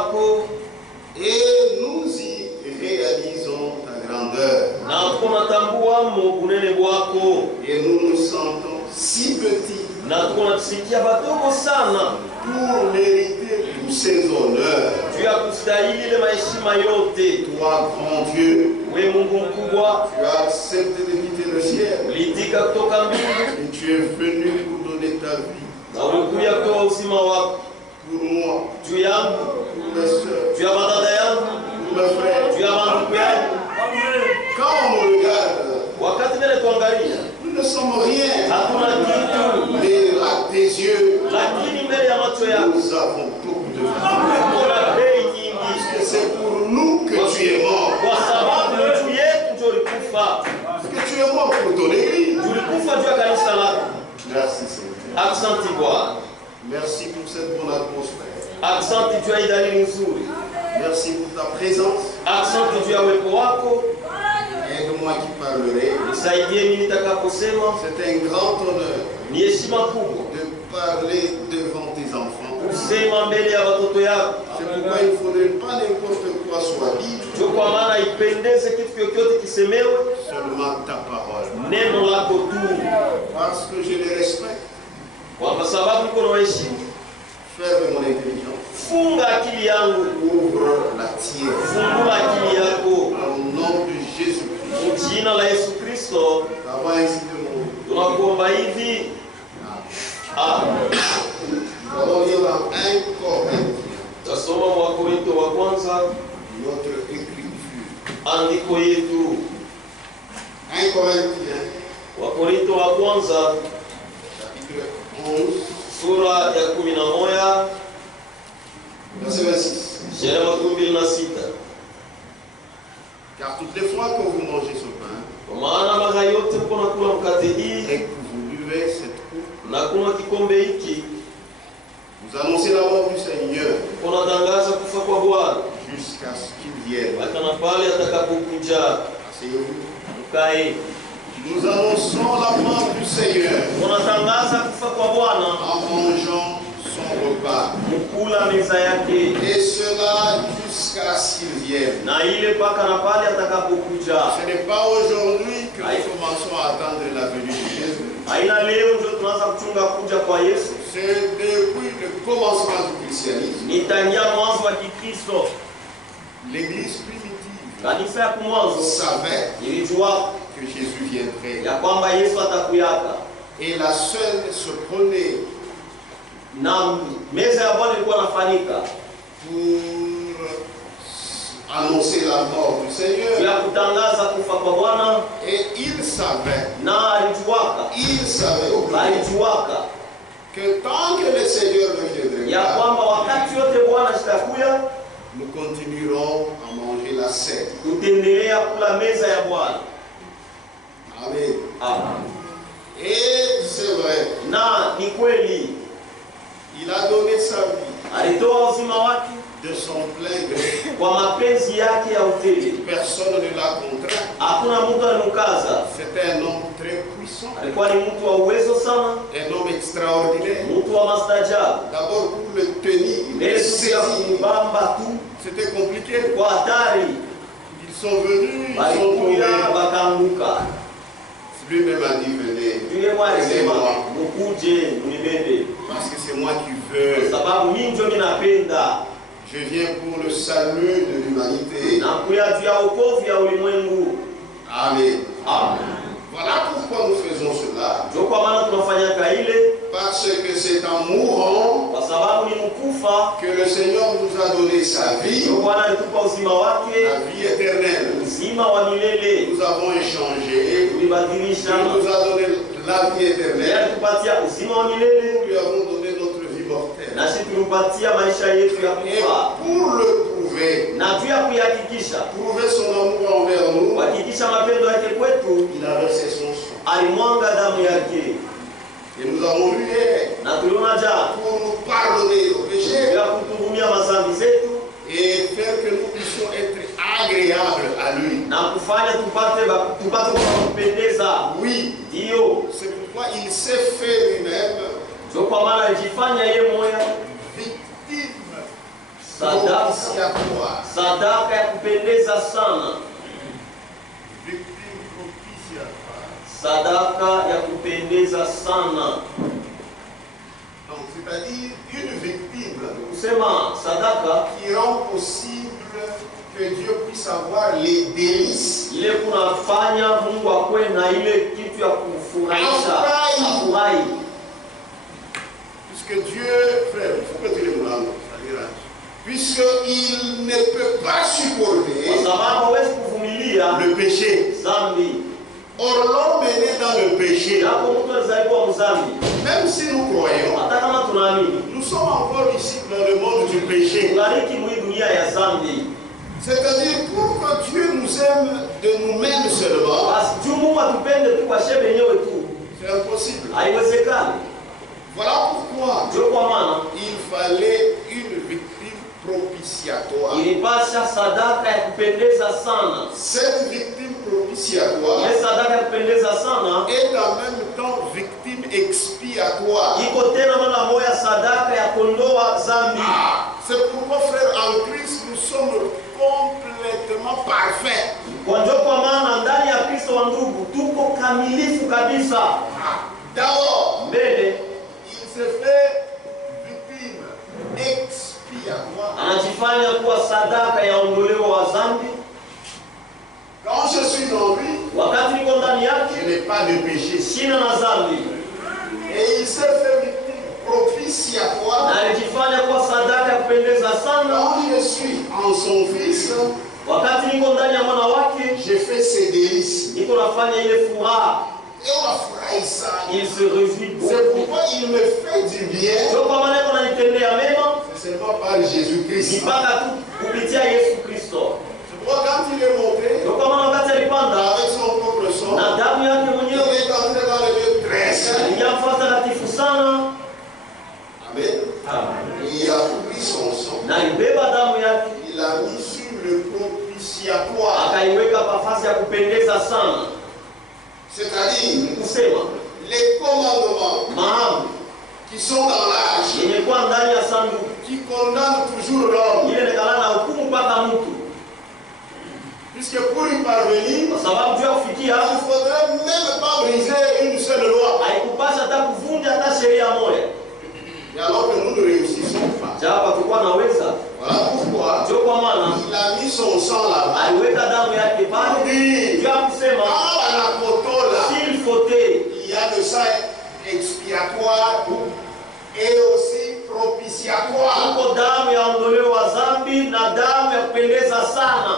wako, et nous y réalisons ta grandeur. na tunatambua unene wako, Et nous nous sentons si petits na tunasikia badogo sana pour mériter tous ces honneurs. juu ya kustahili ile maheshima yote. Toi, grand Dieu, We Mungu mkubwa, tu as accepté de quitter le ciel uliitika kutoka mbingu et tu es venu pour donner ta vie na ulikuja kutoa uzima wako pour moi, juu yangu, pour mes soeurs, juu ya madada yangu, pour mes frères. juu ya mandugu yangu. Quand on nous regarde, Wakati vile tuangalia, nous ne sommes rien, hatuna kitu, mais à tes yeux, lakini mbele ya macho yako nous avons beaucoup de valeur. kuna bei nyingi, Et c'est pour nous que tu es mort. kwa sababu juu yetu ndio ulikufa. Parce que tu es mort pour ton église. Ulikufa juu ya kanisa lako. Merci Seigneur. Asante Bwana, Merci pour cette bonne atmosphère. asante juu ya idadi nzuri, Merci pour ta présence. asante juu ya uwepo wako. Aide-moi qui parlerai. Nisaidie mimi nitakaposema. C'est un grand honneur Ni heshima kubwa de parler devant tes enfants. kusema mbele ya watoto yako. C'est pourquoi il ne faudrait pas n'importe quoi soit dit, Ndio kwa maana ipendeze kitu chochote kisemewe, seulement ta parole. neno lako tu, Parce que je les respecte, kwa sababu niko na heshima. ferme mon intelligence, Funga akili yangu, ouvre la tienne. fungua akili yako, Au nom de Jésus-Christ. kwa jina la Yesu Kristo Avant ainsi de mourir. tunakuomba hivi. Amen. Nous allons lire dans 1 Corinthiens, Tasoma Wakorintho wa kwanza, notre écriture. andiko yetu. 1 Corinthiens, Wakorintho wa kwanza chapitre 11, sura ya 11 verset 26. sheria 26. Car toutes les fois que vous mangez ce pain Kwa maana mara yote mko nakula mkate hii et que vous buvez cette coupe, na kunywa kikombe hiki, vous annoncez la mort du Seigneur unatangaza kufa kwa Bwana jusqu'à ce qu'il vienne. mpaka na pale atakapokuja. Asseyez-vous. Mkae. Nous annonçons la mort du Seigneur Unatangaza kufa kwa Bwana en mangeant son repas. mkula meza yake, Et cela jusqu'à ce qu'il vienne. na ile mpaka na pale atakapokuja. Ce n'est pas aujourd'hui que nous commençons à attendre la venue de Jésus. Haina leo ndio tunaanza kuchunga kuja kwa Yesu, C'est depuis le commencement du christianisme. ni tangia mwanzo wa Kikristo. L'Église primitive Kanisa ya kumwanzo savait ilijua que Jésus viendrait. ya kwamba Yesu atakuyaka, Et la seule se prenait na meza ya Bwana ilikuwa nafanyika pour annoncer la mort du Seigneur. ya kutangaza kufa kwa Bwana, Et il savait alijuaka que tant que le Seigneur ne viendrait ya pas, kwamba wakati yote Bwana zitakuya, nous continuerons à manger la scène. tutaendelea kula meza ya Bwana. Amen. Amen. Et c'est vrai, Na ni kweli il a donné sa vie alitoa uzima wake de son plein gré. kwa mapenzi yake ya utele. Personne ne l'a contraint. Hakuna mtu alimkaza. C'était un homme très puissant, Alikuwa ni mtu wa uwezo sana, un homme extraordinaire. mtu wa mastajabu. D'abord pour le tenir, le Mbele tu ya saisir, kumbamba tu c'était compliqué. kwa hatari, Ils sont venus, ils sont walikuja tombés. wakaanguka. Lui-même a dit, venez, Yule mwana alisema aidez-moi, mkuje mnibebe, parce que c'est moi qui kwa veux. sababu mimi ndio ninapenda Je viens pour le salut de l'humanité. na kuya juu ya wokovu ya ulimwengu. Amen. Amen. Voilà pourquoi nous faisons cela. Ndio kwa maana tunafanyaka ile, Parce que c'est en mourant kwa sababu ni mkufa que le Seigneur nous a donné sa vie, ndio Bwana alitupa uzima wake, la vie éternelle. uzima wa milele. Nous avons échangé. Tulibadilisha, Il nous a donné la vie yeye éternelle. alitupatia uzima wa milele, Nous lui avons donné notre vie mortelle. nasi tulimpatia maisha yetu ya Et kufa. pour le prouver, Na juu ya kuyahakikisha, prouver son amour envers nous, kuhakikisha mapendo yake kwetu, il a versé son sang. alimwanga damu yake. Et nous avons lu hier Na tuliona jana pour nous pardonner nos péchés ya kutuhurumia madhambi zetu et faire que nous puissions être agréables à lui. na kufanya tupate kumpendeza. Oui, Ndio c'est pourquoi il s'est fait lui-même ndio kwa maana alijifanya yeye moya victime sadaka propitiatoire. sadaka ya kupendeza sana, Victime propitiatoire. sadaka ya kupendeza sana. Donc, c'est-à-dire une victime Kusema sadaka qui rend possible que Dieu puisse avoir les délices. ile kunafanya Mungu akwe na ile kitu ya kufurahisha, afurahi. Puisque Dieu, frère, il faut que tu le montres, ça dira. Puisqu'il ne peut pas supporter Kwa sababu hawezi kuvumilia le péché. dhambi. Or, l'homme est né dans le péché. Hapo mtu alizaliwa mzambi. Même si nous croyons, Hata kama tunaamini, nous sommes encore ici dans le monde du péché. tungaliki mwi dunia ya dhambi. C'est-à-dire, pour que Dieu nous aime de nous-mêmes seulement, Basi juu Mungu atupende tu kwa shebe yenyewe tu, c'est impossible. haiwezekani. Voilà pourquoi Ndio kwa maana il fallait une victime propitiatoire. ilipasha sadaka ya kupendeza sana. Cette victime propitiatoire Ile sadaka ya kupendeza sana est en même temps victime expiatoire. iko tena maana moja sadaka ya kondoa dhambi. C'est pourquoi, frère, en Christ, nous sommes complètement parfaits. Kwa ndio kwa maana ndani ya Kristo wa ndugu tuko kamilifu kabisa. D'abord, Mbele il se fait victime expiatoire. anajifanya kuwa sadaka ya ondoleo wa dhambi. Quand je suis en lui, Wakati niko ndani je yake n'ai pas de péché. sina na dhambi, Et il s'est fait victime propitiatoire. na alijifanya kuwa sadaka ya kupendeza sana. Quand je suis en son fils, Wakati niko ndani ya mwana wake je fais ses délices. niko nafanya ile furaha, Et on a furahi ça. il se réjouit C'est beaucoup. pourquoi il me fait du bien. Ndio kwa maana iko nanitendea mema C'est seulement par Jésus-Christ. mpaka tu kupitia Yesu Kristo. C'est pourquoi quand il est monté, Ndio kwa maana wakati alipanda avec son propre sang, na damu yake il mwenyewe est entré dans le lieu très saint. ingia takatifu sana, Amen. Il a pris son sang. na ibeba damu yake Il a mis sur le propitiatoire. akaiweka nafasi ya kupendeza sana. C'est-à-dire Kusema les commandements maamri qui sont dans l'âge, yenye kuwa ndani ya sanduku qui condamnent toujours l'homme. ile nekala na hukumu mpaka mtu, Puisque pour y parvenir, kwa sababu juu ya kufikia il ne faudrait même pas briser une seule loi. haikupasha hata kuvunja hata sheria moja. Et alors que nous ne réussissons pas. Japo tulikuwa naweza, Voilà pourquoi ndio kwa maana il a mis son sang là-bas. aliweka damu yake pale juu ya kusema Quand la cotola, s'il fautait, il y a le sang expiatoire et aussi propitiatoire. huko damu ya ondoleo wa dhambi na damu ya kupendeza sana.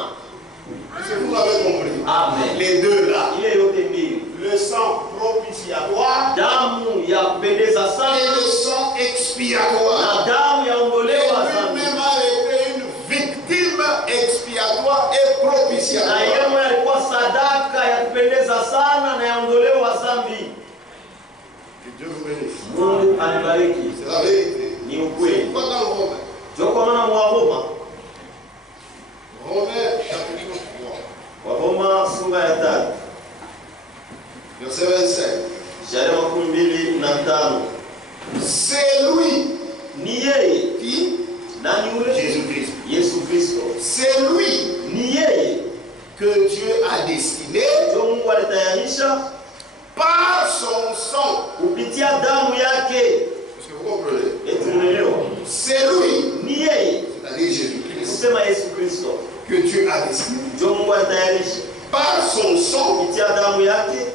Est-ce que vous avez compris? Amen. Les deux là. Ile yote mbili, Le sang propitiatoire damu ya kupendeza et sana le sang expiatoire. na damu ya Et ondoleo wa dhambi. lui-même a été une victime expiatoire et Na propitiatoire. yeye alikuwa sadaka ya kupendeza sana na ya ondoleo wa dhambi. Que Dieu vous bénisse. Mungu anibariki. C'est la vérité. Ni ukweli. Quoi dans Romains? Ndio kwa maana Waroma, Romains chapitre 3, Waroma sura ya 3 verset 25. mstari wa 25. C'est lui Ni yeye qui, nani yule? Jésus-Christ, Yesu Kristo. c'est lui Ni yeye que Dieu a destiné ndio Mungu alitayarisha par son sang. kupitia damu yake. Est-ce que vous comprenez? Eti unaelewa? C'est lui, Ni yeye, c'est-à-dire Jésus-Christ, kusema Yesu Kristo que Dieu a destiné ndio Mungu alitayarisha par son sang kupitia damu yake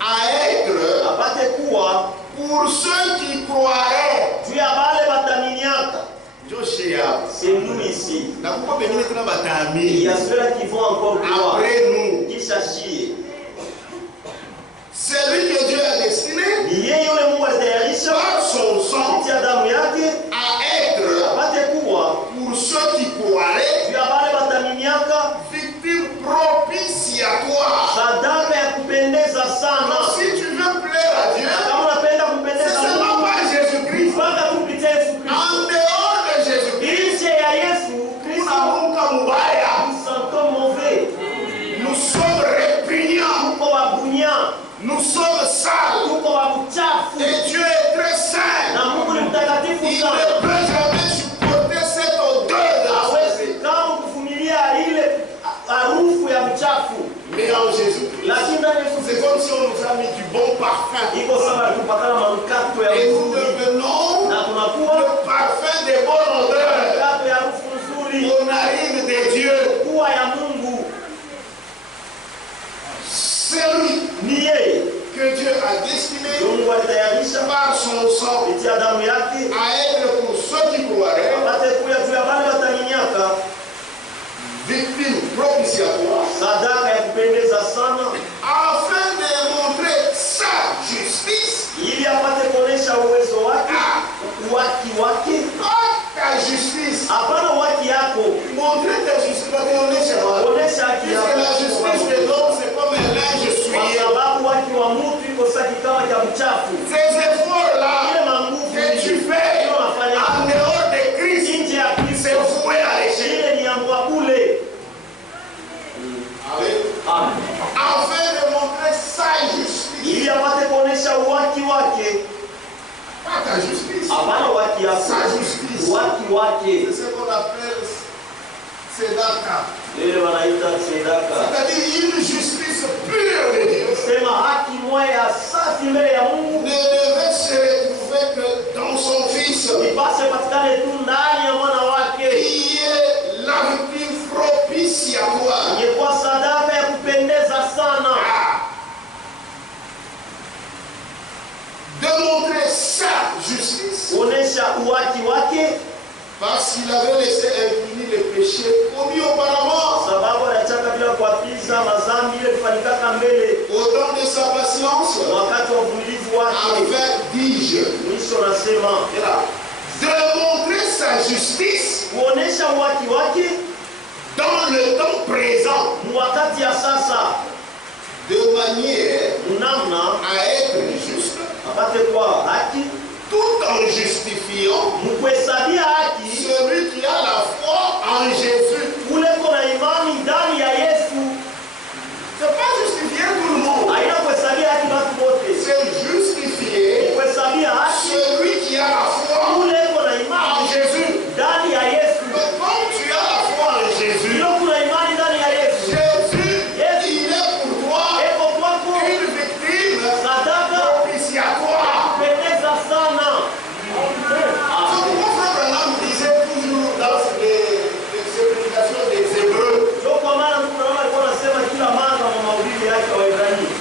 à être apate kuwa pour ceux qui croiraient. juu ya wale wataminiaka. Joshua, C'est nous ici. na kuko pengine tena Il y bataamini a ceux-là qui vont encore croire. après nous. Kisha shie. C'est lui que Dieu a destiné Ni yeye yule Mungu alitayarisha par son sang kupitia damu yake à être apate kuwa pour ceux qui croiraient juu ya wale wataminiaka victime propitiatoire. sadaka ya kupendeza Donc, sana. si tu veux plaire à Dieu, Kama unapenda c'est kumpendeza seulement Mungu, par Jésus-Christ. mpaka kupitia Yesu Kristo. En dehors de Jésus-Christ, Nje ya Yesu Kristo unamuka mubaya. nous sentons mauvais. Nous sommes répugnants. Tuko wabunya, Nous sommes sales. tuko wabuchafu. Et Dieu est très saint. Na Mungu ni mtakatifu Il sana. ne en Jésus-Christ, Lakini ndani ya Yesu c'est Kristo comme si on nous a mis du bon parfum. iko sawa kupakana manukato ya Et nous uzuri devenons na tunakuwa le parfum des bonnes odeurs manukato ya harufu nzuri aux narines de Dieu. kuwa ya Mungu. C'est lui Ni yeye que Dieu a destiné Mungu alitayarisha par son sang kupitia damu yake à être pour ceux qui croiraient apate kuya juu ya wale wataminyaka victimes propitiatoires, sadaka ya kupendeza sana, afin de montrer sa justice. ili apate kuonesha uwezo wake, uwaki wake. Pas ta justice. Hapana uwaki yako, Montrer ta justice, parce qu'on est chez moi. kuonesha haki Puisque yako. la justice de l'homme, c'est comme un linge Kwa souillé. sababu waki wa mtu iko sasa kikawa cha mchafu. Ces efforts-là Ile manguvu que tu fais ile unafanya en dehors de Christ, nje ya Kristo, c'est voué à l'échec. ile ni ya bure. Amen. Afin de montrer sa justice. Ili apate kuonesha uwaki wake. Pas ta justice. Hapana uwaki yako, Sa justice. uwaki wake. C'est ce qu'on appelle Sedaka. Ile wanaita sedaka. C'est-à-dire une justice pure de Dieu. Sema haki moja safi mbele ya Mungu Ne devait se retrouver que dans son Fils, ipase patikane tu ndani ya mwana wake, qui est la victime propitiatoire. ingekuwa sadaka ya kupendeza sana, De montrer sa justice, kuonesha uwaki wake, parce qu'il avait laissé infini les péchés commis auparavant. sababu aliachaka bila kuapiza mazambi ile kufanyikaka mbele. Au temps de sa patience, Wakati wa uvumilivu wake, avec, dis-je, mwisho nasema de montrer sa justice kuonesha uwaki wake dans le temps présent, wakati ya sasa, de manière namna à être juste, apate kwa haki, tout en justifiant mkuhesabia haki celui qui a la foi en Jésus. ule kona imani ndani ya Yesu. C'est pas justifier tout le monde, Haina kuhesabia haki watu wote, c'est justifier kuhesabia haki celui qui a la foi ule kona en imani Jésus. ndani ya Yesu. Donc, comme tu as la foi en Jésus, Ilo kuna imani ndani ya Yesu, Jésus, il est pour toi eko kwako une victime sadaka propitiatoire. kupendeza sana. C'est pourquoi Frère Branham disait toujours dans les explications des Hébreux, Ndio kwa maana Mungu naona alikuwa anasema kila mara kwa mahubiri yake wa Ibrania,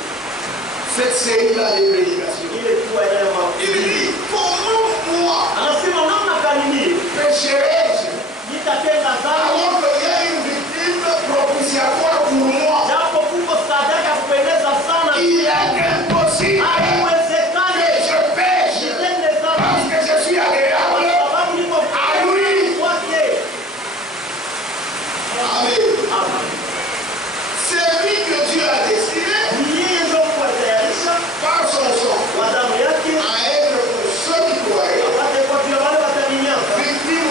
cette série-là des prédications. ile tu aina ya Il mahubiri. dit, comment moi, Anasema namna gani mimi pécherai-je nitatenda dhambi alors qu'il y a une victime propitiatoire pour moi? japo kuko sadaka ya kupendeza sana, Il est impossible haiwezekani que je pêche nitende parce dhambi que je suis kwa agréable sababu niko à lui. kwake. Amen. Amen. C'est lui que Dieu a destiné Yeye ndio kuwatayarisha par son sang kwa damu yake à être pour ceux qui croient apate kwa vile wale wataminyaka victime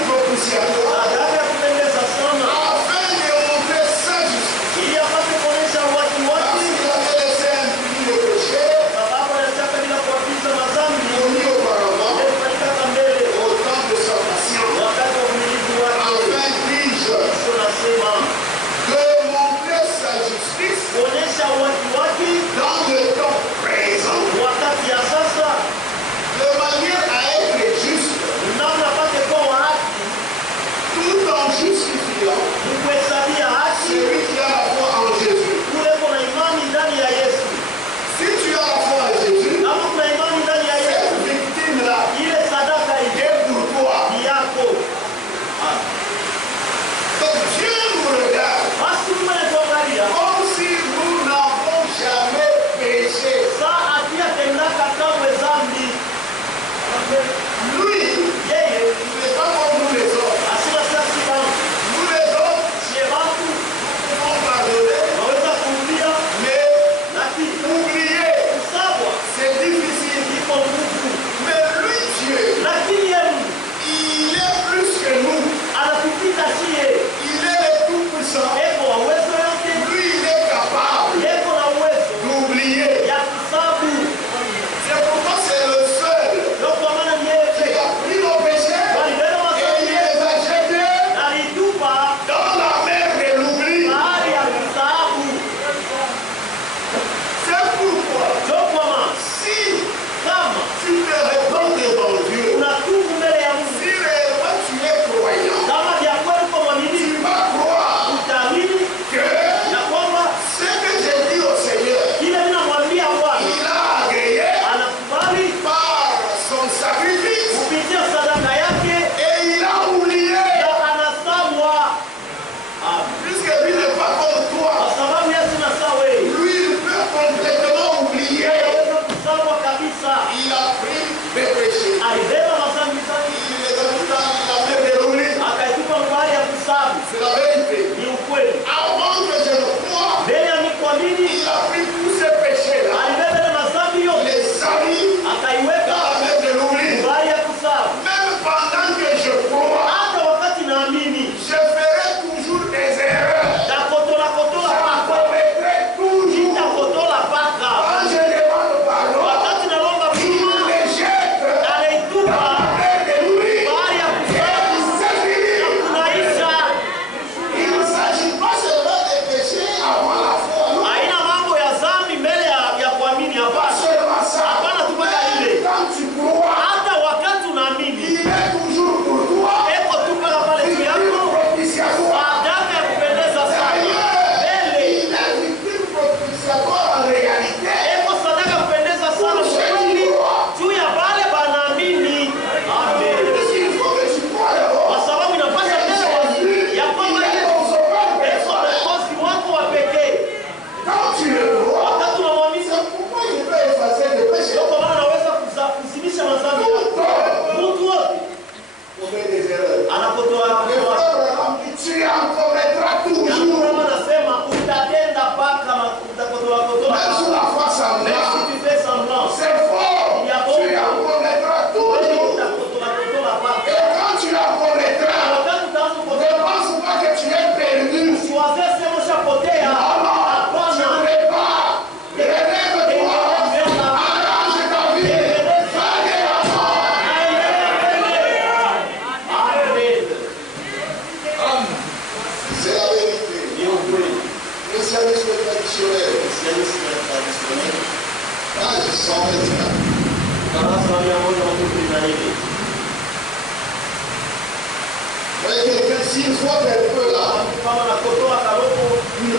quelqu'un, s'il voit quelqu'un là, il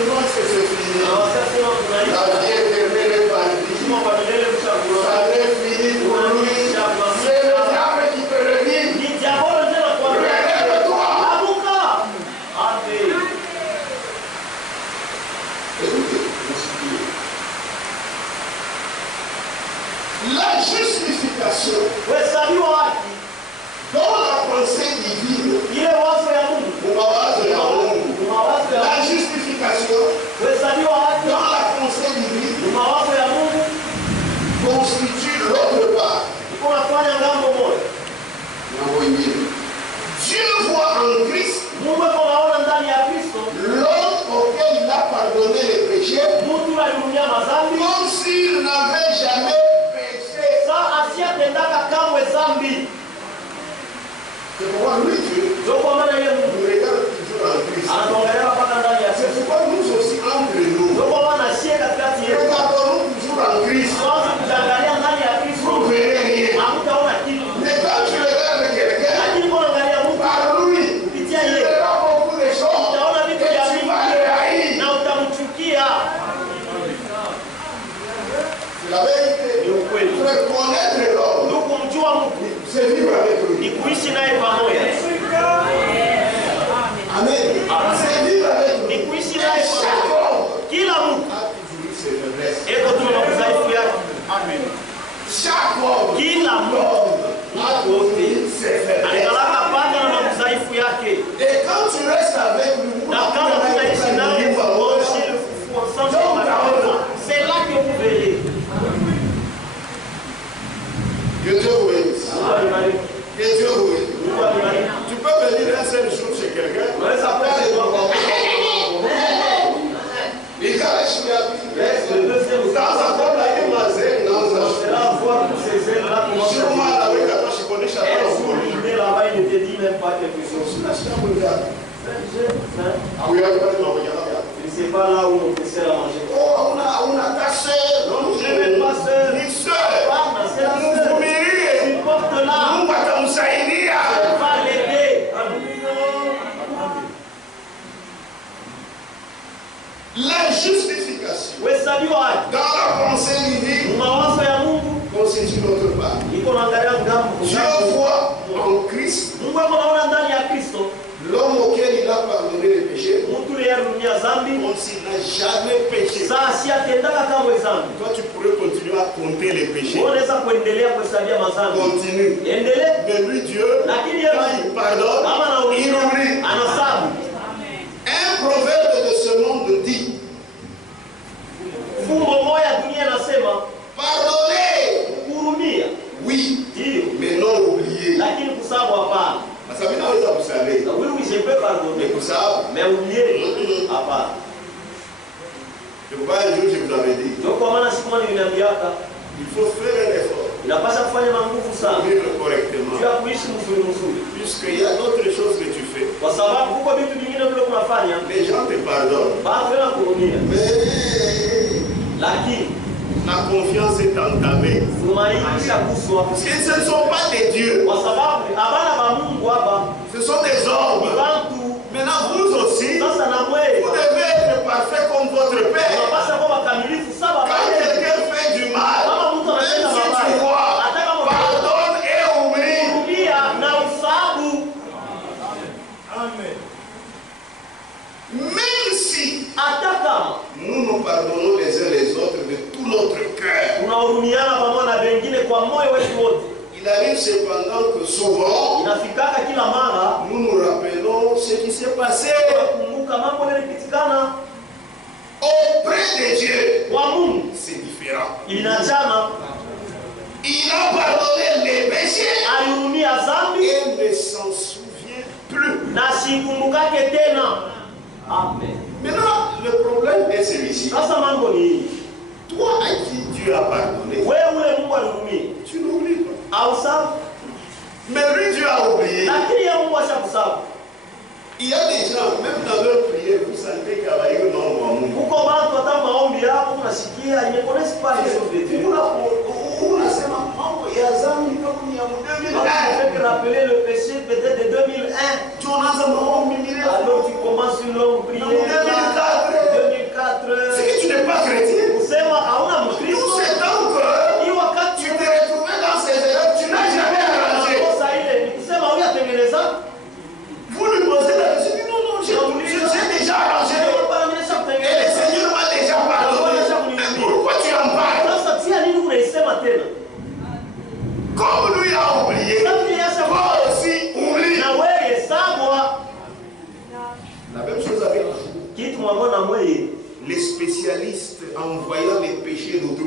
pense que c'est fini. La vie éternelle est partie. Ça n'est fini pour lui. C'est le diable qui te revit. Relève-toi. La justification dans la pensée divine, la justification dans la pensée divine constitue l'autre part. Dieu voit en Christ l'homme auquel il a pardonné les péchés comme s'il n'avait jamais péché. C'est pourquoi lui, Dieu, nous regarde toujours en Christ. C'est pourquoi nous aussi entre nous, regardons toujours en Christ. Vous ne verrez rien. Mais quand tu regardes quelqu'un, par lui, tu verras beaucoup de choses et tu vas le haïr. C'est la vérité. Reconnaître l'homme, c'est vivre avec lui. Amen. C'est vivre avec lui. Chaque homme a toujours ses faiblesses. Amen. Chaque homme a toujours ses faiblesses. Et quand tu restes avec lui, c'est là que vous verrez. Que Dieu vous bénisse. Que Dieu vous bénisse. Tu peux venir un seul jour chez quelqu'un. Les gars, je suis habillé. Dans un temps, là, il m'a zé, dans un c'est pas là où on essaie à manger. Oh, on a ta soeur. Non, je n'ai pas soeur. Ni soeur. C'est la soeur. Supporte là. Nous battons ça il y a. On va l'aider. La justification dans la pensée divine constitue notre part. Dieu voit en Christ l'homme auquel il a pardonné les péchés comme s'il n'a jamais péché. Toi, tu pourrais continuer à compter les péchés. Continue. Mais lui, Dieu, quand il pardonne, il oublie. Un proverbe de ce monde dit: pardonnez, oui, mais non oublier. Parce que vous savez. Oui, je peux pardonner. Mais vous savez. Mais oublier, à part. C'est pourquoi un jour je vous avais dit, il faut faire un effort pour vivre correctement. Puisqu'il y a d'autres choses que tu fais. Les gens te pardonnent. Mais la confiance est entamée. Parce que ce ne sont pas des dieux. Ce sont des hommes. Maintenant, vous aussi, vous devez être parfait comme votre Père. Quand quelqu'un fait du mal, même si tu vois, pardonne et oublie. Amen. Même si nous nous pardonnons les uns les autres de tout notre cœur, il arrive cependant que souvent, nous nous rappelons ce qui s'est passé auprès de Dieu. C'est différent. Il a pardonné les péchés et ne s'en souvient plus. Amen. Maintenant, le problème est celui-ci. Toi à qui Dieu a pardonné, tu n'oublies pas. Mais lui, Dieu a oublié. Il y a des gens, même dans leur prière, vous sentez qu'il y a eu un nom. Rappeler le péché peut-être de 2001. en voyant les péchés d'autrui.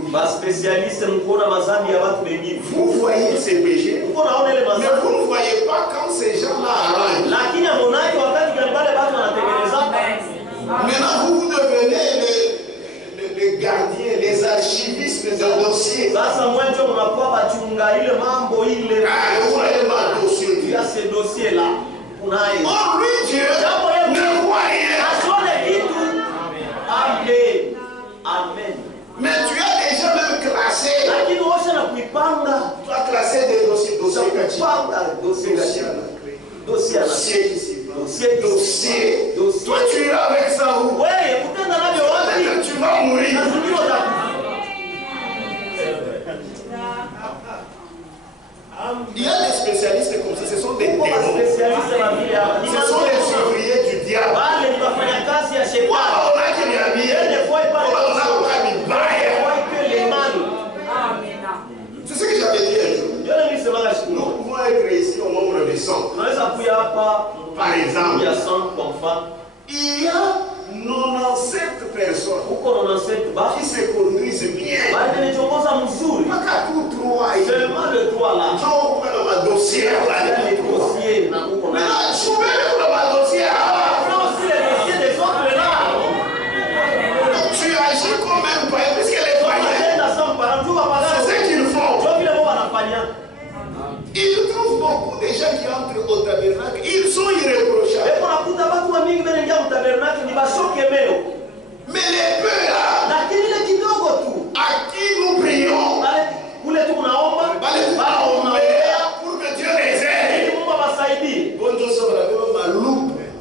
Vous voyez ces péchés, mais vous ne voyez pas quand ces gens-là arrivent. Maintenant, vous devenez les gardiens, les archivistes d'un dossier. Vous voyez ma dossier. Il y a ce dossier-là. Oh, lui, Dieu ne voit rien. Amen. Amen. Mais tu as déjà même classé. Tu as classé des dossiers. Dossier. Toi, tu es avec ça où? Tu vas mourir. Il y a des spécialistes comme ça, ce sont des démons. Ce sont des ouvriers du diable. C'est ce que j'avais dit un jour. Nous pouvons être ici au nombre de 100. Par exemple, il y a 97 personnes qui se conduisent bien. Pas qu'à tout trois. Seulement le 3 là. Donc, dans ma dossier. Maintenant, je vais dans ma dossier. Donc, tu agis comme un païen, puisque les païens, c'est ce qu'ils font. Ils trouvent beaucoup de gens qui entrent au tabernacle. Ils sont irréprochables. Mais les peu là, à qui nous prions, pour que Dieu les aide.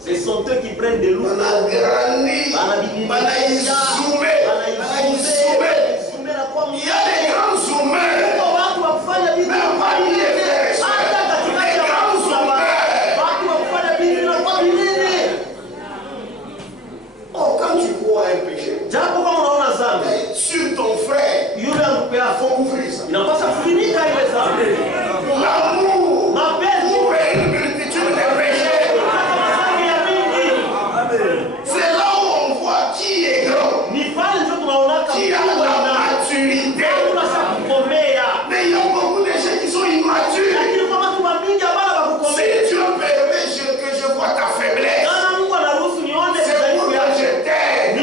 Ce sont eux qui prennent des loups. Il y a des grands zoomers. Même parmi les frères. Oh, quand tu vois un péché, sur ton frère, il faut ouvrir ça. L'amour couvre une multitude de péchés. C'est là où on voit qui est grand, qui a la maturité. Mais il y a beaucoup de gens qui sont immatures. Si Dieu permet que je vois ta faiblesse, c'est pour que je t'aide,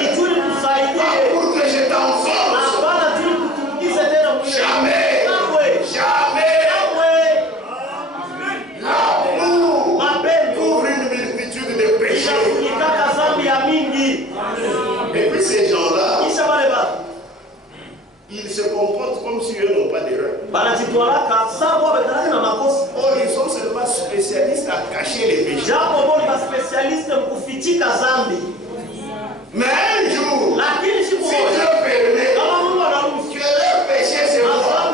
pas pour que je t'enfonce. Jamais. L'amour couvre une multitude de péchés. Et puis ces gens-là, ils se comportent comme si eux n'ont pas d'erreur. Or, ils sont seulement spécialistes à cacher les péchés. Mais un jour, si Dieu permet que leur péché se voit,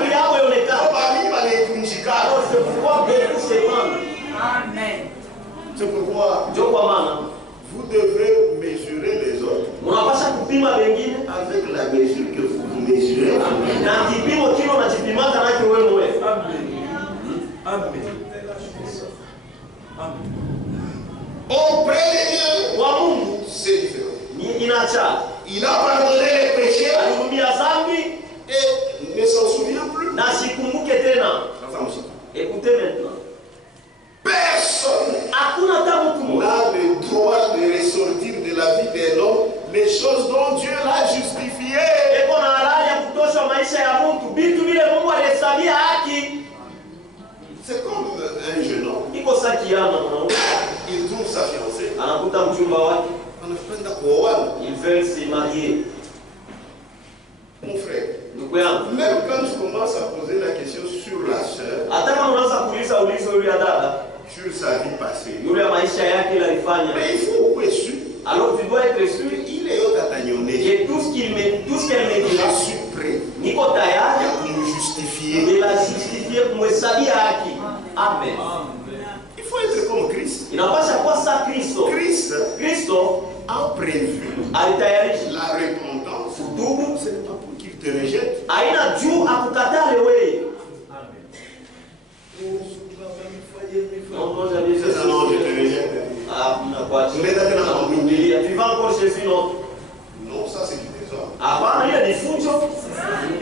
c'est pourquoi vous devrez mesurer les autres avec la mesure que vous vous mesurez. Auprès de Dieu, c'est différent. Il a pardonné les péchés et ne s'en souvient plus. Écoutez maintenant. Personne n'a le droit de ressortir de la vie de l'homme les choses dont Dieu l'a justifié. C'est comme un jeune homme. Il trouve sa fiancée. Ils veulent se marier. Mon frère, même quand tu commences à poser la question sur la sœur, sur sa vie passée, mais il faut être sûr. Alors tu dois être sûr Il est au Tatagnoné. que tout ce qu'elle me dit, Je suis prêt niko tayari à me justifier. de la justifier kumhesabia haki. Amen. Il faut être comme Christ. Inapasha kuwa sa Kristo. Kristo a prévu alitayarisha la repentance. kutubu, Ce n'est pas pour qu'il te rejette. haina juu akukatale wewe. Non, Non, je te rejette. Ah, tu vas encore chez une autre. Non, ça c'est du désordre. Hapana, ile ni fujo.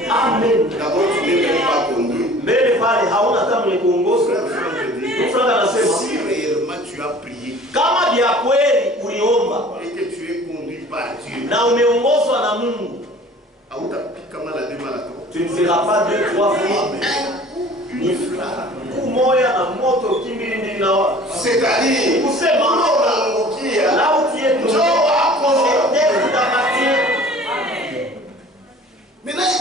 Amen. D'abord, tu n'es même pas conduit. Mbele pale hauna hata mwenye kuongoza. Mfranga anasema Si réellement tu as prié kama vya kweli uliomba et que tu es conduit par Dieu, na umeongozwa na Mungu, hautapika mara deux mara trois. tu ne feras pas 2-3 fois. Ni furaha. Siku moja na moto kimbilini na watu. C'est-à-dire, Kusema unaangukia là où tu es tombé, njoo wako. c'est ta matière. Maintenant,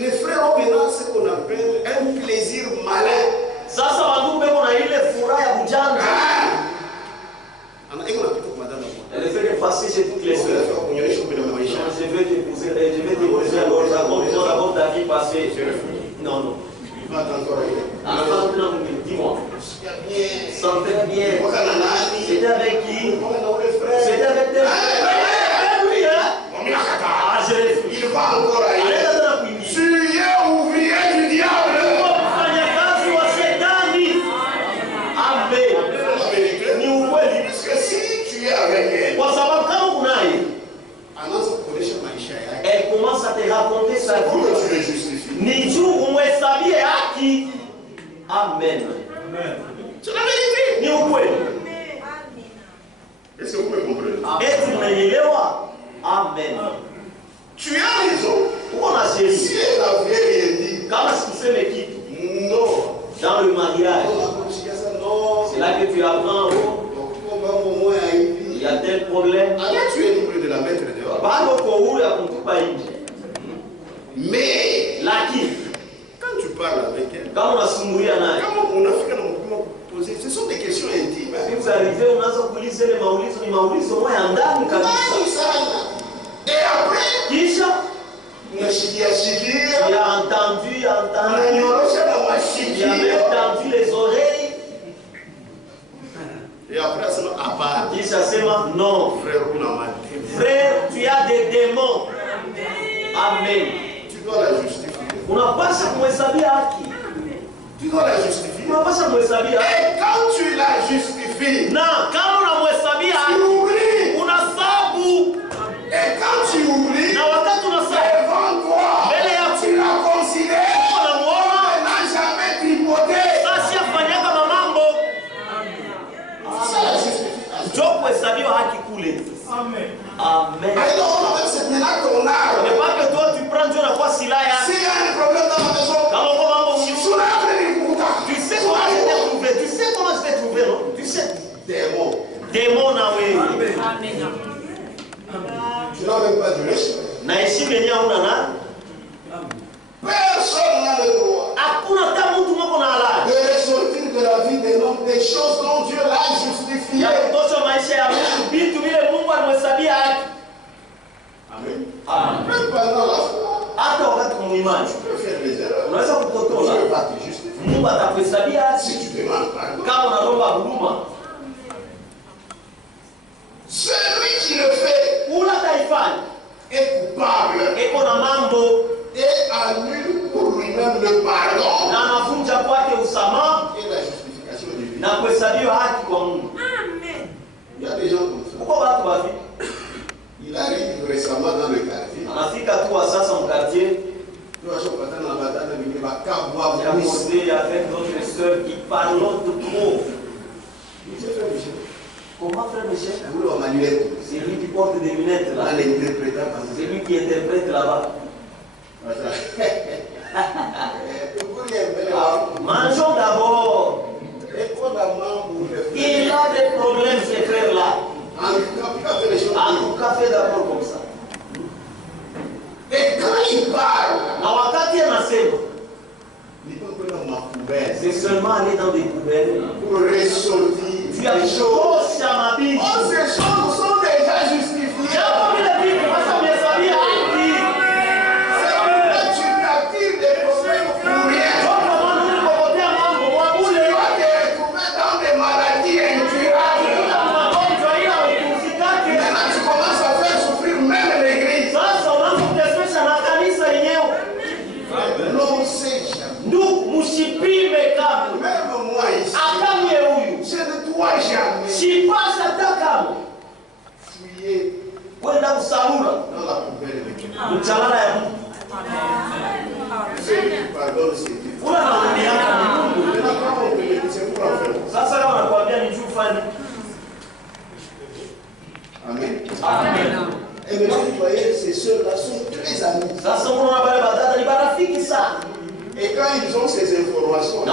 les frères ont maintenant ce qu'on appelle un plaisir malin. Sasa wandugu beko na ile furaha ya ujanja. Ana iko napita kwa madada kwa. Elle fait que passer chez toutes les sœurs. Kuonyesha upendo wa maisha. Je vais t'épouser alors d'abord ta vie passée. Non, non. Dis-moi. Sentais bien. C'était avec qui? C'était avec tes frères. Oui, hein? Ah, je l'ai fait. Il va encore ailleurs. Tu es ouvrier du diable. Parce que si tu es avec elle, elle commence à te raconter sa vie. comment tu le justifies? Ni juu umhesabie haki. Amen. C'est la vérité. Ni ukweli. Est-ce que vous me comprenez? Eti mnanielewa? Amen. Tu as raison. Uko na Si sheria. elle avait rien dit, Kama sikuseme kitu non. dans le mariage, Non. c'est là que tu apprends, oh, il y a tel problème. Alors tu es libre de la mettre dehors. Bado uko huru ya kumtupa nje. Mais Lakini quand tu parles avec elle, kama unasumbulia naye, comment on a fait quand on poser, ce sont des questions intimes. si vous arrivez unaanza kuuliza ile maulizo, ni maulizo moja ya ndani kabisa. Et après, Kisha unashikia tu shikia, as entendu, unanyorosha na tu as mashikia. même tendu les oreilles. Et après, ça n'a pas. Kisha sema non. Frère, on a mal. Frère, tu as des démons. Amen. Tu dois la justifier. Unapasha kumhesabia haki. Tu dois la justifier. Unapasha kumhesabia haki. Et quand tu la justifies, Na kama unamhesabia tu haki, oublies. unasabu. Et quand tu oublies, Na wakati unasabu, devant toi, mbele ya tu la considères. unamuona Elle n'a jamais tripoté. sasa afanyaga mamambo. C'est ça la justification. Njoo kuhesabiwa haki kule. Amen. Amen. Alors, on a même cette maintenant ton arme. Ne pas que toi tu prends Dieu na kwa silaha. S'il y a un problème dans la maison, Kama uko mambo tu souris après les coups. tu sais comment je t'ai trouvé. Tu sais comment je t'ai trouvé, non? Tu sais. Démon. Démon na wewe. Tu n'as même pas du respect. Na heshima yenyewe una na. Personne n'a le droit Hakuna hata mtu mwako na halali. de ressortir de la vie des hommes des choses dont Dieu l'a justifié. Ya kutosha maisha ya Mungu, vitu vile Mungu alimhesabia haki. Amen. Amen. Même pendant la foi, Hata wakati kwa imani tu peux faire des erreurs. unaweza Dieu kutotola. va te justifier. Mungu atakuhesabia haki Si tu demandes pardon, kama unaomba huruma. celui qui le fait Ula taifani est coupable iko na mambo et annule pour lui-même le pardon na anavunja kwake usamaha et la justification divine. na kuhesabiwa haki kwa Mungu. Il y a des gens comme ça. Uko watu wapi? Il arrive récemment dans le quartier. Anafika tu wa sasa mkartier, Tu vas patana na batana vingine il a bakabwa posé avec d'autres sœurs qui parlent de trop. Comment frère Michel? ule wa manuel C'est lui qui porte des lunettes là. anainterpreta C'est lui qui interprète là-bas. Mangeons d'abord. Il a des problèmes, ces frères-là. En tout cas, fais d'abord comme ça. Et quand il parle, Na wakati anasema, c'est seulement aller dans des poubelles. pour ressortir Tu as les des choses. choses à ma vie. Oh, ces choses sont déjà justifiées. Jambo vile vitu sasa umehesabia haki. C'est pourquoi tu t'attires des problèmes pour rien. Ndio kwa maana ulipopotea mambo kwa Tu bure. vas te retrouver dans des maladies incurables. Magonjwa ila usikake. Maintenant, tu commences à faire souffrir même l'église. Sasa unaanza kutesesha na kanisa yenyewe. Non, c'est jamais. Ndugu, msipime kabla. Même moi ici, Akamye huyu. je ne dois jamais Sipasa Amen. Amen. Et maintenant, vous voyez, ces sœurs-là sont très amies. Et quand ils ont ces informations,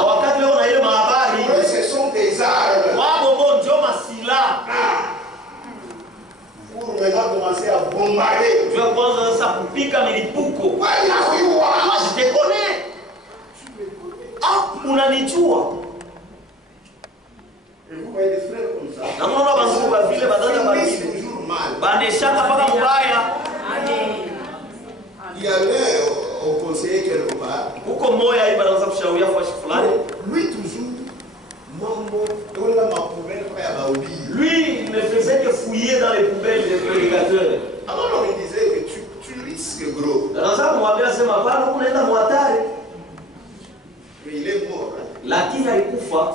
ce sont des armes. Pour maintenant commencer à bombarder. Moi, je te connais. Ah, unanijua. Et vous voyez des frères comme ça. Na mwana bangu ba vile badala ba vile. Toujours mal. Bandeshaka paka mbaya. Il y avait au conseiller quelque part. Huko moya hii banaanza kushauria kwa shi fulani. Lui toujours mambo ona mapoubelle kwa ya baobi. Lui il ne faisait que fouiller dans les poubelles des prédicateurs. Alors on lui disait que tu risques gros. Anaanza kumwambia sema bado unaenda muhatari. Mais il est mort. Lakini alikufa.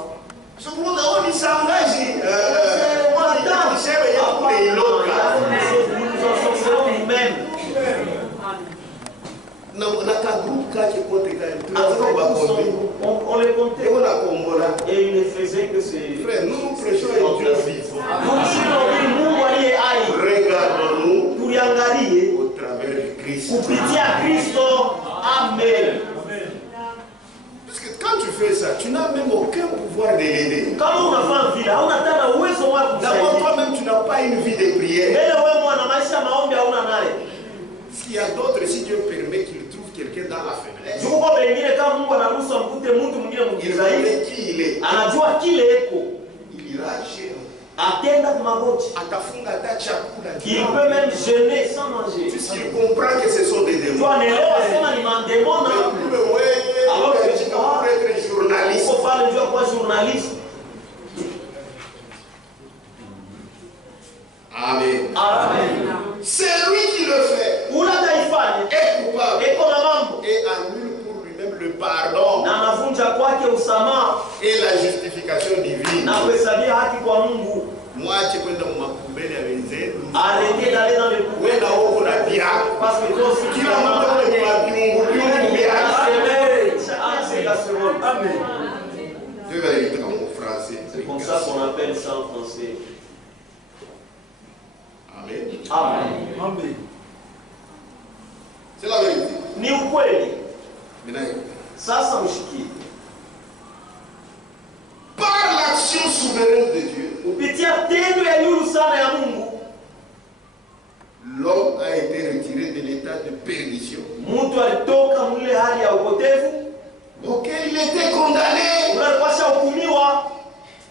Ce monde on s'engage. On attend chercher les l'autre. Nous en sortirons nous-mêmes. Non, on a qu'un groupe qui compte on les comptait. On a Combola. Et il ne faisait que ces... Frère, nous prêchons un Dieu vivant. Regardons-nous au travers du Christ. Amen. Parce que quand tu fais ça, tu n'as même aucun pouvoir de l'aider. D'abord, toi-même, tu n'as pas une vie de prière. S'il y a d'autres, si Dieu permet qu'ils trouvent quelqu'un dans la faiblesse, il sait qui il est. Il ira chez nous. Il peut même jeûner sans manger. Puisqu'il comprend que ce sont des démons. Alors que tu peux être journaliste. Amen. Amen. C'est lui qui le fait. Est coupable. Et annule pour lui-même le pardon. Et la justification divine. Moi, tu peux dans ma poubelle avec Zé. Arrêtez d'aller dans les poubelles. Parce que toi aussi, tu as Amen. C'est comme ça qu'on appelle ça en français. Amen. Amen. Amen. C'est la vérité. Ni ukweli. Maintenant, Sasa mshikie. par l'action souveraine de Dieu, Kupitia tendo ya yulu sana ya Mungu, l'homme a été retiré de l'état de perdition. mtu alitoka mule hali ya upotevu. Ok, il était condamné. Unapasha hukumiwa.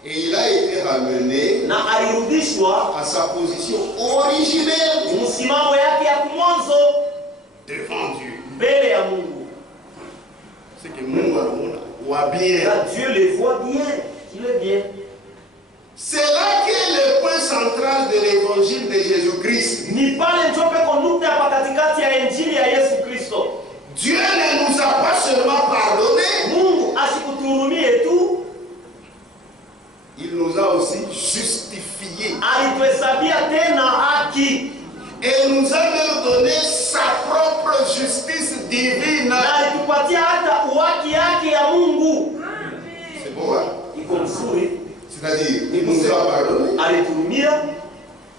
Et il a été ramené Na alirudishwa à sa position originelle msimamo yake ya mwanzo devant Dieu. mbele ya Mungu. C'est que Mungu voit bien. Là, Dieu les voit bien. Il est bien. C'est là qu'est le point central de l'évangile de Jésus-Christ. Ni pale njope konukta hapa katikati ya injili ya Yesu Kristo. Dieu ne nous a pas seulement pardonné, Mungu asikutuhurumie tu, il nous a aussi justifiés. alituhesabia tena haki. Et nous a même donné sa propre justice divine. Na alitupatia hata uhaki yake ya Mungu. C'est bon, hein? Iko mzuri. C'est-à-dire, il nous a pardonné, Alituhurumia,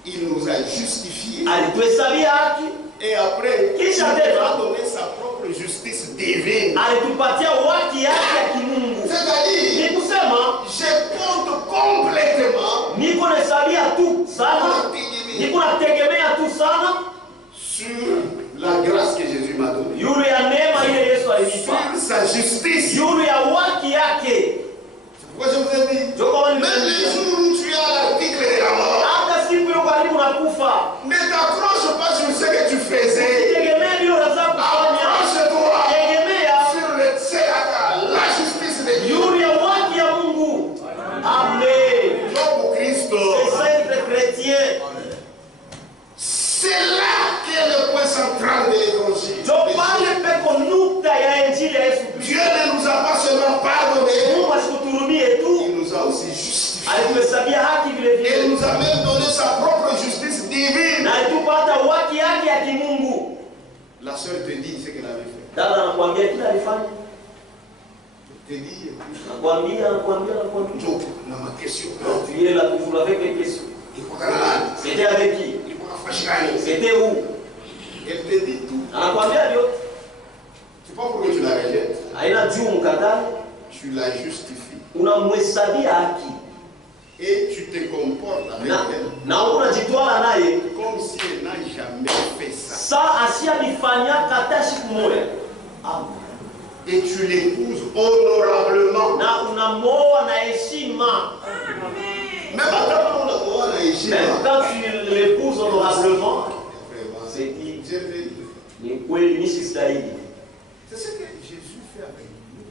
il nous a justifiés. alituhesabia haki, Et après, il nous Kisha a tena donné sa propre justice divine. alitupatia uhaki yake ya kimungu. C'est-à-dire, Ni kusema je compte complètement niko nahesabia tu sana, niko nategemea tu sana sur la grâce que Jésus m'a donnée, yule ya neema ile Yesu alinipa, sur sa justice. yule ya uhaki yake. C'est pourquoi je vous ai dit, Ndio kama même les nimekuambia, jours où tu as l'article de la mort, hata siku hiyo karibu nakufa, ne t'accroche pas sur ce que tu faisais. tegemea ndio unaweza kufanya, Accroche-toi tegemea sur la justice de Dieu. yule ya uhaki ya Mungu. Amen. Pour Christ. C'est ça être chrétien. C'est là qu'est le point central de l'évangile. Ndio pale peko nukta ya injili ya Yesu Kristo. Dieu ne nous a pas seulement pardonné, Mungu asikuturumie tu, il nous a aussi justifiés. alituhesabia haki vile Et vile. il nous a même donné sa propre justice divine. Na alitupa uhaki yake ya kimungu. La sœur te dit ce qu'elle avait fait. Dada anakuambia kila alifanya. Te dit, Anakuambia. donc, dans ma question, Tu es là toujours avec des questions. il faut qu'elle a C'était avec qui? C'était où? Elle te dit tout. Anakuambia vyote. C'est pas pourquoi tu la rejettes. Haina juu mkatali. Tu la justifies. Unamhesabia haki. Et tu te comportes avec elle. Na unajitwala naye comme si elle n'a jamais fait ça. Sa asiyalifanya hata siku moja. Et tu l'épouses honorablement. Na unamoa na heshima. Même quand tu l'épouses honorablement, c'est qui? Ni kweli ni sistahili. C'est ce que Jésus fait avec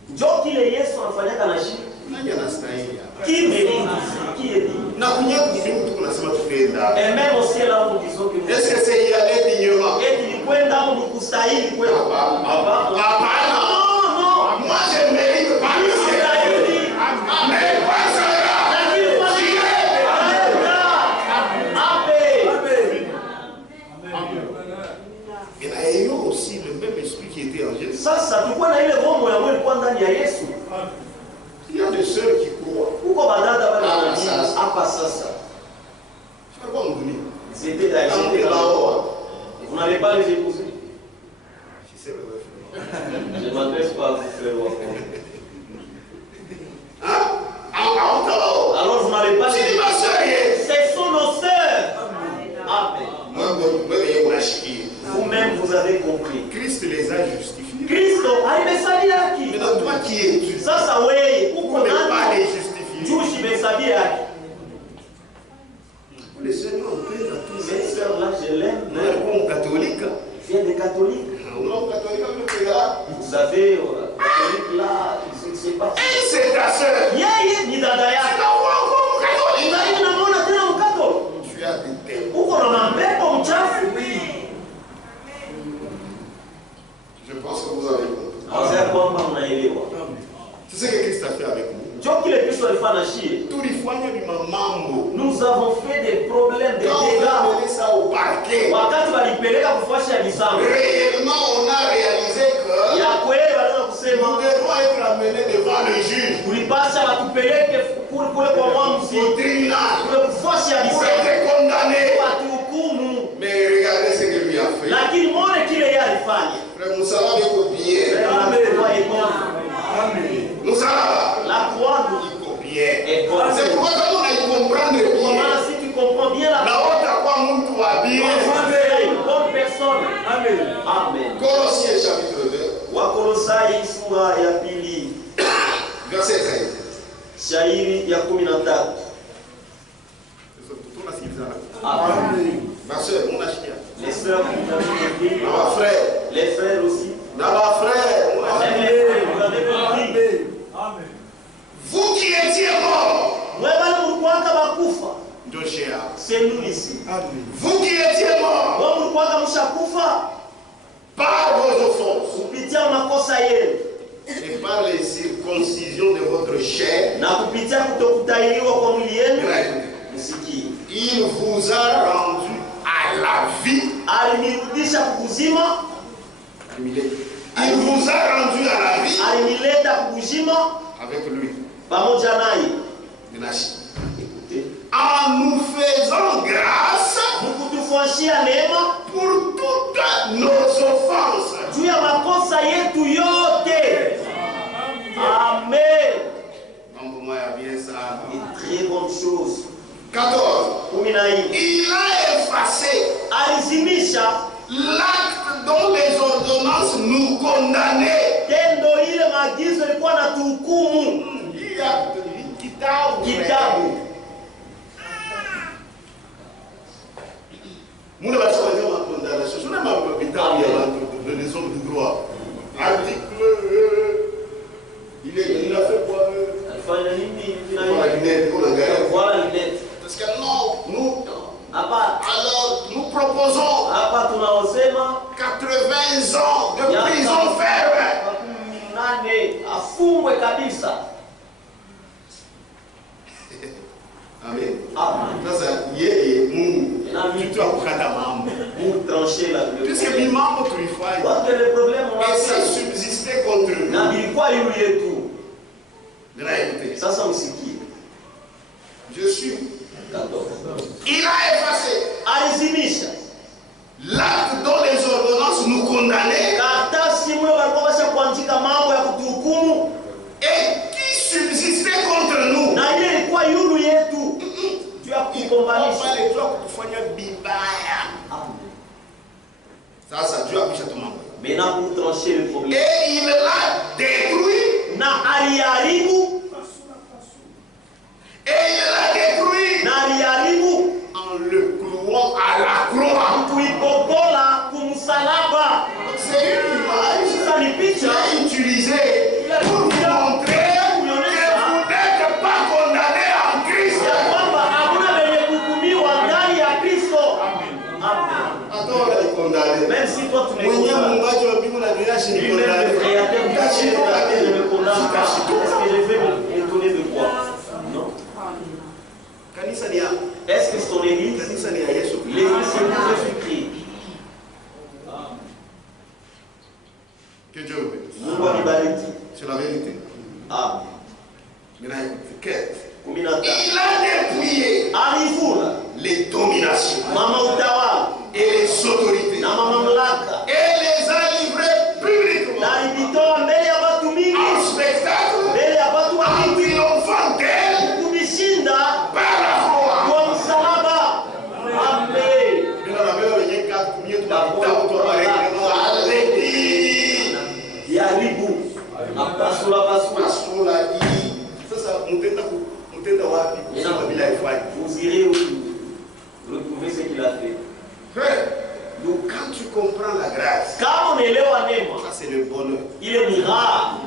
nous. Ndio kile Yesu anafanyaka na shida. Nani anastahili hapa? Qui mérite? Qui est digne? Na kunyea kuzimu tu tunasema tupenda. Et même aussi là où disons que est-ce que c'est y aller dignement? Et ni kwenda au kustahili kweli? Hapana. Non. Moi je mérite pas le ciel. Mais pas ça. Et ayant aussi le même esprit qui était en Jésus. Sasa tulikuwa na ile roho ya Mungu ilikuwa ndani ya Yesu. Il y a des sœurs qui croient. Uko badada bali hapa sasa. C'est pas bon nous. C'était là-haut. Vous n'avez pas les épouser. Je sais pas. Je ne m'adresse pas à vous faire voir. Alors vous n'avez pas les épouser. Ce sont nos sœurs. Amen. Vous-même vous avez compris. Christ les a justifiés. Kristo alimesabia haki. Maintenant toi qui es-tu? Sasa wewe uko nani? Pas les justifier. Juu shimesabia haki. Le Seigneur plaît à tous. Cette sœur-là, je l'aime. Non, catholique. Vient des catholiques. Non, catholique, mais là. Vous savez, catholique là, c'est pas. C'est ta sœur. Yeye ni dada yake. Ungali unamwona tena mkato. Tu as des têtes. Uko na mambepo mchafu. Je pense que vous avez compris. Hawazia kwamba mnaelewa. C'est ce que Christ a fait avec nous. Ndio kile Kristo alifanya shie. Tulifanya mambo. Nous avons fait des problèmes de dégâts. Ça au parquet. Wakati walipeleka kufuasha lisango. Réellement, on a réalisé que ya kweli wanaweza kusema nous devons être amenés devant le juge. Ulipasha watupeleke kule kwa mwamuzi. Au tribunal. Kule kufuasha lisango. Pour être condamné. Watuhukumu. Mais regardez ce que lui a fait. Lakini muone kile yeye alifanya. Frère Moussala est copié. Amen. Moussala. La croix nous est bonne. C'est pourquoi quand on a comprendre bien. Si tu comprends bien la croix, une bonne personne. Amen. Amen. Colossiens chapitre 2. Wakolosai sura ya pili. Verset 13. Shairi ya 13. Amen. Ma soeur, mon achia. Les sœurs, ma frère. Les frères aussi. Ma frère, mon achia. Vous avez compris. Amen. Vous qui étiez morts. C'est nous ici. Amen. Vous qui étiez morts. Par vos offenses. Et par les circoncisions de votre chair. Il vous a rendu à la vie. Il vous a rendu à la vie. Avec lui. En nous faisant grâce pour toutes nos offenses. Amen. Une très bonne chose. 14. Il a effacé l'acte dont les ordonnances nous condamnaient. Kitabu. Nous avons choisi ma condamnation. Je n'ai pas de les hommes de droit. Article. Il a fait quoi? Voilà l'idée. Parce que non, alors nous proposons 80 ans de prison ferme. Amen. Sasa yeye Mungu kitu akukata mambo. Pour trancher la vérité. Puisque mi mambo tulifanya. Et ça subsistait contre nous. Na bilikuwa yule yetu. Sasa usikie. Je suis. Il a effacé. Alizimisha alijua kutufanya vibaya. Sasa Dieu a kusha tumambo. Maintenant pour trancher le problème. Et il l'a détruit. Na aliharibu. Et il l'a détruit. Na aliharibu. En le clouant à la croix. Kuipokola kumsalaba. C'est une image. Ça ni picha. Il a utilisé pour vous montrer que vous n'êtes pas condamné en Christ. Attends, on est condamné. Même si toi tu Mwenye m'écoutes, muumbaji wa mbingu na dunia si lui-même le créateur du ciel et de la terre ne me condamne pas. Est-ce que je vais m'étonner de quoi? Non. Kanisa ni yako. Est-ce que c'est ton église? Kanisa ni ya Yesu. L'église c'est Jésus-Christ. Que Dieu vous bénisse. Mungu anibariki. C'est la vérité. Amen. Maintenant écoutez. Kumi na tano. Il a dépouillé Alivula les dominations mama utawala et les autorités na mamlaka et les a livrés publiquement na alivitoa mbele ya watu mingi, en spectacle mbele ya watu en wengi, triomphant d'elle kuvishinda par la foi. kwa msalaba. Amen. Yaribu apasula pasula. Vous irez retrouver ce qu'il a fait. Donc quand tu comprends la grâce, Kama unaelewa neema, ça c'est le bonheur. ile ni raha.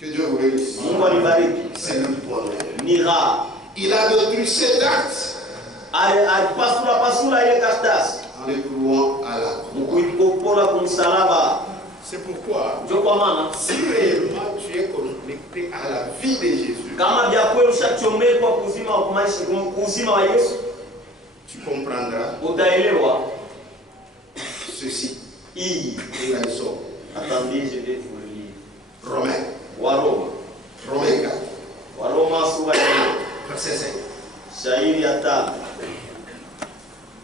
Que Dieu vous bénisse. Mungu anibariki. C'est le bonheur. Ni raha. Il a détruit cet acte Alipasula pasula ile karatasi en le clouant à la croix. mkuipopola kumsalaba. C'est pourquoi, Ndio kwa maana si réellement tu es connecté à la vie de Jésus, kama vya kweli ushachomekwa kuzima wa maisha, kuzima wa Yesu, tu comprendras utaelewa ceci. hii. Et là, ils sont Attendez, je vais vous le lire. Romains, Waroma, Romains 4, Waroma sura ya verset 5. shairi ya 5.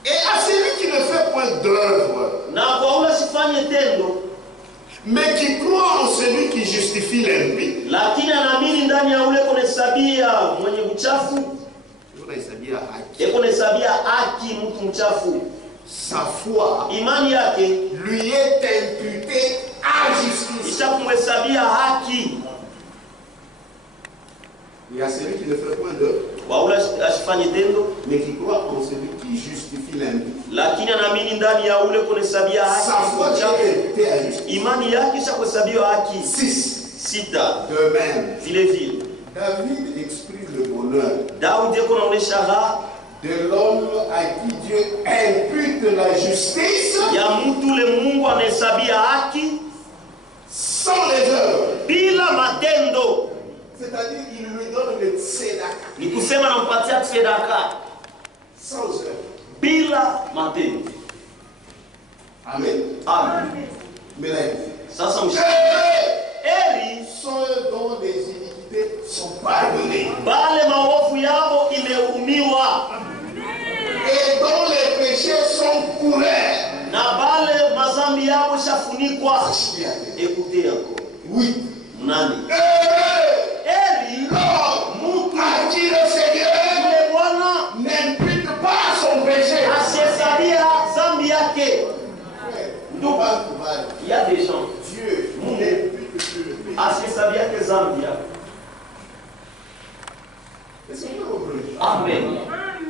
Et à celui qui ne fait point d'œuvre, Na kwa ule sifanye tendo, mais qui croit en celui qui justifie l'impie, lakini anaamini ndani ya ule kunahesabia mwenye uchafu, kunahesabia haki mtu mchafu, sa foi imani yake lui est imputée à justice. ishakumhesabia haki. Et à celui qui ne fait point d'œuvre, Kwa ule asifanye tendo, mais qui croit en celui qui justifie l'impie, lakini anaamini ndani ya ule kunahesabia haki sa foi mtu mchafu, lui est imputée à justice. imani yake ishakuhesabiwa haki. 6. 6. De même, Vile vile David exprime le bonheur Daudi yako naonesha raha de l'homme à qui Dieu impute la justice ya mtu ule Mungu anahesabia haki sans les œuvres. bila matendo. C'est-à-dire qu'il lui donne le tzedaka Ni kusema nampatia tzedaka sans œuvres. bila matendo. Amen. Amen. Mais là, Sasa heri ceux dont les iniquités sont pardonnées bale maovu yao imeumiwa et dont les péchés sont couverts. na bale mazambi yao shafunikwa. Écoutez encore. Oui. Nani? Heri L'homme à qui le Seigneur yule Bwana n'impute pas son péché. asihesabia zambi yake. Ndugu, Il y a des gens Dieu n'impute plus le péché. asihesabia yake zambi yake. Amen.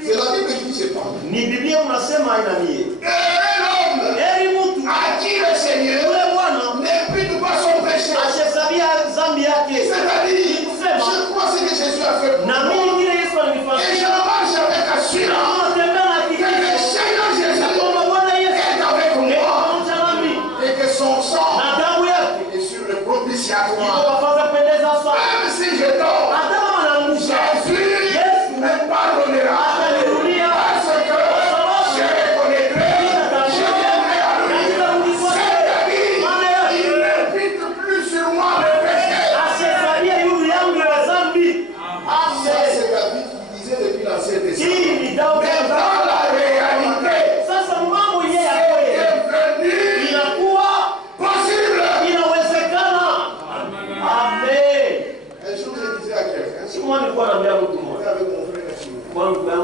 C'est la Bible qui se parle. Ni Biblia unasema haina nie. L'homme Heri mtu à qui le Seigneur yule Bwana n'impute pas son péché. asihesabia zambi yake. C'est-à-dire, je crois ce que Jésus a fait pour Na moi. mimi kile Yesu Et alinifanyia. je marche avec assurance Natembea na que le hakika Seigneur Jésus kwamba Bwana Yesu est avec moi pamoja nami et que son sang na damu yake est sur le iko propitiatoire. nafasi kupendeza sana. Même si je dors, Hata kama naangusha, Jésus Yesu me pardonnera atanirudia parce que je reconnaîtrai, je viendrai à lui. C'est-à-dire, il n'impute plus sur moi le péché. asihesabia juu yangu ya dhambi. Ça, c'est David qui disait depuis l'Ancien Testament. Hii ni Daudi. Mais dans la réalité, Sasa mambo yeye ya kweli est devenu inakuwa possible. inawezekana. Amen. Un jour, je disais à quelqu'un, Siku moja nilikuwa naambia mtu j'étais mmoja avec mon frère Chimou. kwa ndugu yangu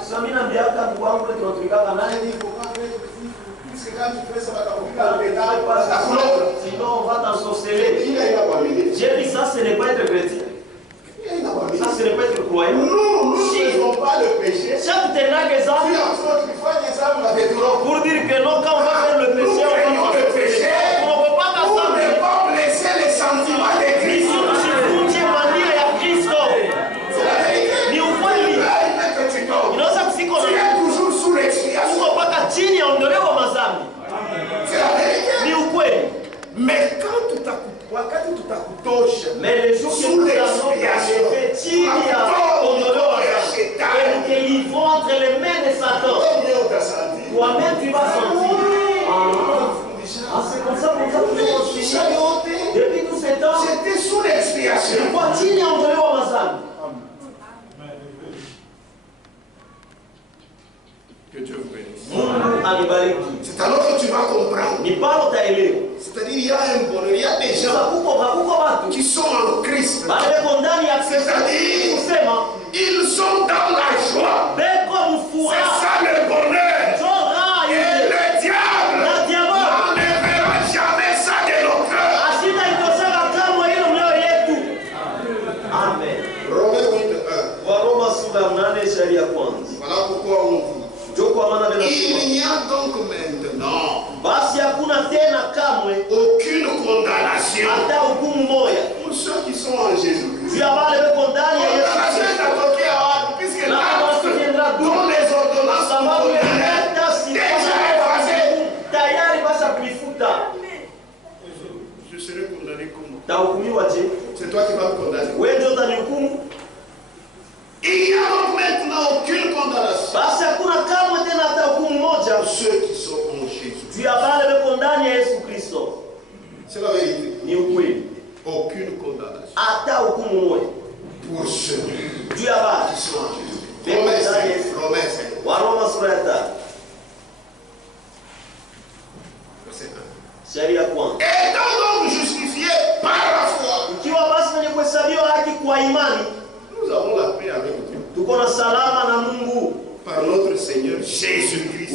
Sasa mimi naambia kwangu tunatumika naye sinon on va t'ensorceler. J'ai dit ça, ce n'est pas être chrétien. Ça, ce n'est pas être croyant. Nous ne faisons pas le péché. Chaque ténèbre exemple pour dire que non, quand on va faire le péché, on ne peut pas t'assembler. On ne peut pas blesser les sentiments de Christ. Tu es toujours sous l'expiation. C'est la vérité. Mais quand tu t'accouches, mais les jours que nous avons et ils vont entre les mains de Satan. Toi-même tu vas sentir. C'est comme ça que nous depuis tout ce temps, j'étais sous l'expiation. Que Dieu vous bénisse. C'est alors que tu vas comprendre. C'est-à-dire il y a un bonheur, il y a des gens qui sont en Christ. C'est-à-dire ils sont dans la joie. C'est ça le bonheur. Et le diable n'enlèvera jamais ça de nos cœurs. Amen. Romains 8:1. Voilà pourquoi on dit. Il n'y a donc maintenant aucune condamnation pour ceux qui sont en Jésus-Christ. Condamnation est attaquée puisque l'acte dont les ordonnances sont déjà effacées. Je serai condamné comment? C'est toi qui vas me condamner. Il n'y a donc maintenant aucune condamnation. Ceux qui sont en Jésus. C'est la vérité. Aucune condamnation. Pour ceux qui sont en Jésus. Romains 5. Verset 1. Étant donc justifiés par la foi, nous avons la paix avec Dieu. Par notre Seigneur Jésus-Christ.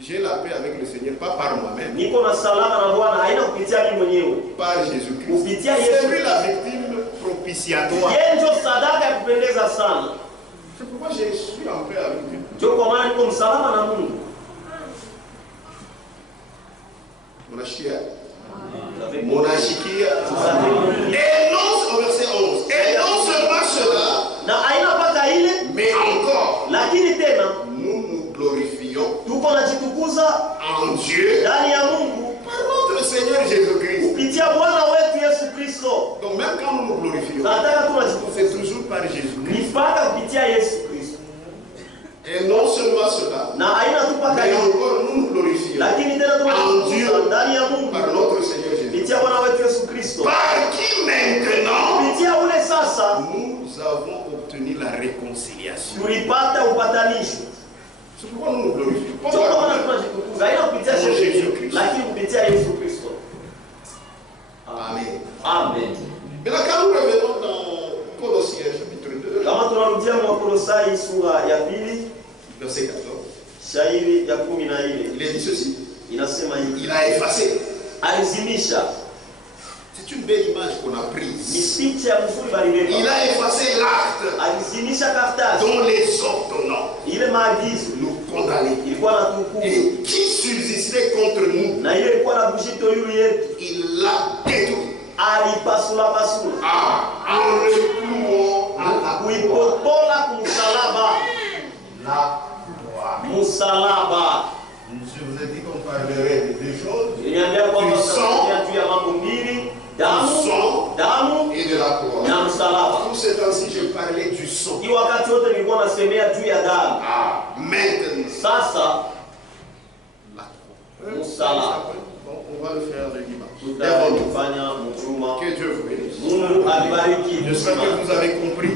J'ai la paix avec le Seigneur, pas par moi-même. Par Jésus-Christ. C'est lui la victime propitiatoire. C'est pourquoi je suis en paix avec Dieu. Monashikia. Et non, au verset 11. Et non seulement cela, mais encore, nous nous glorifions en Dieu par notre Seigneur Jésus-Christ. Donc même quand nous nous glorifions, c'est toujours par Jésus-Christ. Et non seulement cela, mais encore nous nous glorifions en Dieu par notre Seigneur Jésus-Christ. Par qui maintenant nous avons obtenu la réconciliation. C'est pourquoi nous nous glorifions. Jésus-Christ. Amen. Amen. Maintenant quand nous revenons dans Colossiens chapitre 2, verset 14, il est dit ceci. Il a effacé. C'est une belle image qu'on a prise. Il a effacé l'acte dont les ordonnances nous condamnaient et qui subsistait contre nous. Il l'a détruit. En le clouant à la croix. Je vous ai dit qu'on parlerait de deux choses. Du sang et de la croix. Tout ce temps-ci, je parlais du sang. Maintenant, la croix. On va le faire le dimanche. Que Dieu vous bénisse. J'espère que vous avez compris.